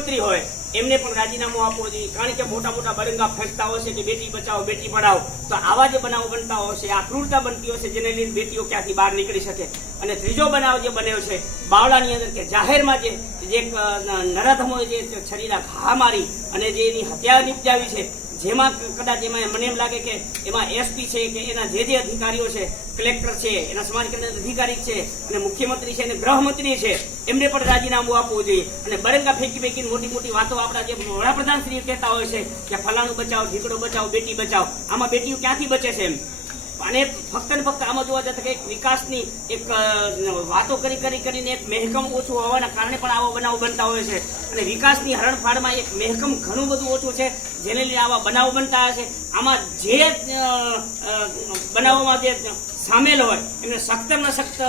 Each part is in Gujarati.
મંત્રી હોય એમને પણ રાજીનામું આપવું જોઈએ, કારણ કે મોટા મોટા બરંગા ફેંકતા હોય છે કે બેટી બચાવો બેટી પઢાઓ, તો આવા જે બનાવો બનતા હોય છે, આ ક્રૂરતા બનતી હોય છે, જેને લઈને બેટીઓ ક્યાંથી બહાર નીકળી શકે. અને ત્રીજો બનાવ જે બન્યો છે બાવળાની અંદર, કે જાહેરમાં જે નરાધમોએ જે છરીના ઘા મારી અને જે એની હત્યા નિપજાવી છે, જેમાં કદાચ એમાં મને એમ લાગે કે એમાં એસપી છે કે એના જે અધિકારીઓ છે, કલેક્ટર છે, એના સમાજ કલ્યાણ અધિકારી છે, અને મુખ્યમંત્રી છે અને ગૃહમંત્રી છે, એમને પણ રાજીનામું આપવું જોઈએ. અને બરંગા ફેંકી મોટી મોટી વાતો આપણા જે વડાપ્રધાન શ્રી કહેતા હોય છે કે ફલાણું બચાવો, ઢીકડો બચાવો, બેટી બચાવો, આમાં બેટીઓ ક્યાંથી બચે છે એમ. અને ફક્ત ને ફક્ત આમાં જોવા જતા કે એક વિકાસની એક વાતો કરીને એક મહેકમ ઓછું હોવાના કારણે પણ આવા બનાવો બનતા હોય છે. અને વિકાસની હરણફાળમાં એક મહેકમ ઘણું બધું ઓછું છે, જેને લઈને આવા બનાવો બનતા હશે. આમાં જે બનાવોમાં જે સામેલ હોય એમને સખ્તમાં સખ્ત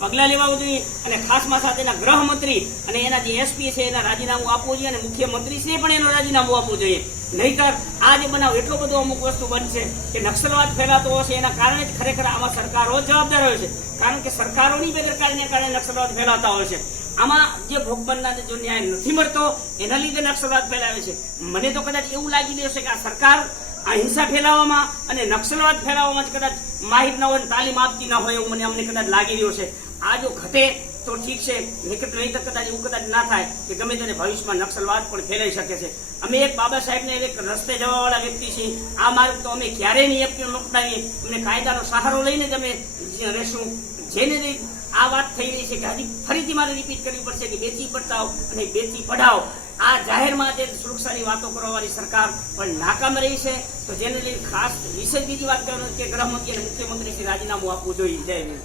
પગલાં લેવા જોઈએ. અને ખાસમાં સાથે એના ગૃહમંત્રી અને એના જે એસપી છે એના રાજીનામું આપવું જોઈએ, અને મુખ્યમંત્રીશ્રીએ પણ એનું રાજીનામું આપવું જોઈએ. નહીતર આ જે બનાવ એટલો બધો અમુક વસ્તુ બનશે કે નક્સલવાદ ફેલાતો હશે, એના કારણે જ ખરેખર આમાં સરકારો જવાબદાર હોય છે, કારણ કે સરકારોની બેદરકારીને કારણે નક્સલવાદ ફેલાતા હોય છે. આમાં જે ભોગ બનનારને જો ન્યાય નથી મળતો એના લીધે નક્સલવાદ ફેલાવે છે. મને તો કદાચ એવું લાગી રહ્યું છે કે આ સરકાર અહિંસા ફેલાવવામાં અને નક્સલવાદ ફેલાવવામાં જ કદાચ માહિર ન હોય, તાલીમ આપતી ન હોય એવું અમને કદાચ લાગી રહ્યું છે. આ જો ઘટે તો ઠીક છે, નહીં તો કદાચ એવું કદાચ ના થાય કે ગમે તેને ભવિષ્યમાં નક્સલવાદ પણ ફેલાઈ શકે છે. અમે એક બાબા સાહેબને એક રસ્તે જવાવાળા વ્યક્તિ છીએ. આ માર્ગ તો અમે ક્યારેય નહીં અપનાવીએ. અમને કાયદાનો સહારો લઈને જ અમે રહેશું. જેને આ વાત થઈ રહી છે કે હજી ફરીથી મારે રિપીટ કરવી પડશે કે બેટી બચાવો અને બેટી પઢાઓ, આ જાહેરમાં જે સુરક્ષાની વાતો કરવાવાળી સરકાર પણ નાકામ રહી છે. તો જેને લઈને ખાસ વિશેષ બીજી વાત કરવાની કે ગૃહમંત્રી અને મુખ્યમંત્રી રાજીનામું આપવું જોઈએ. જય હિન્દ.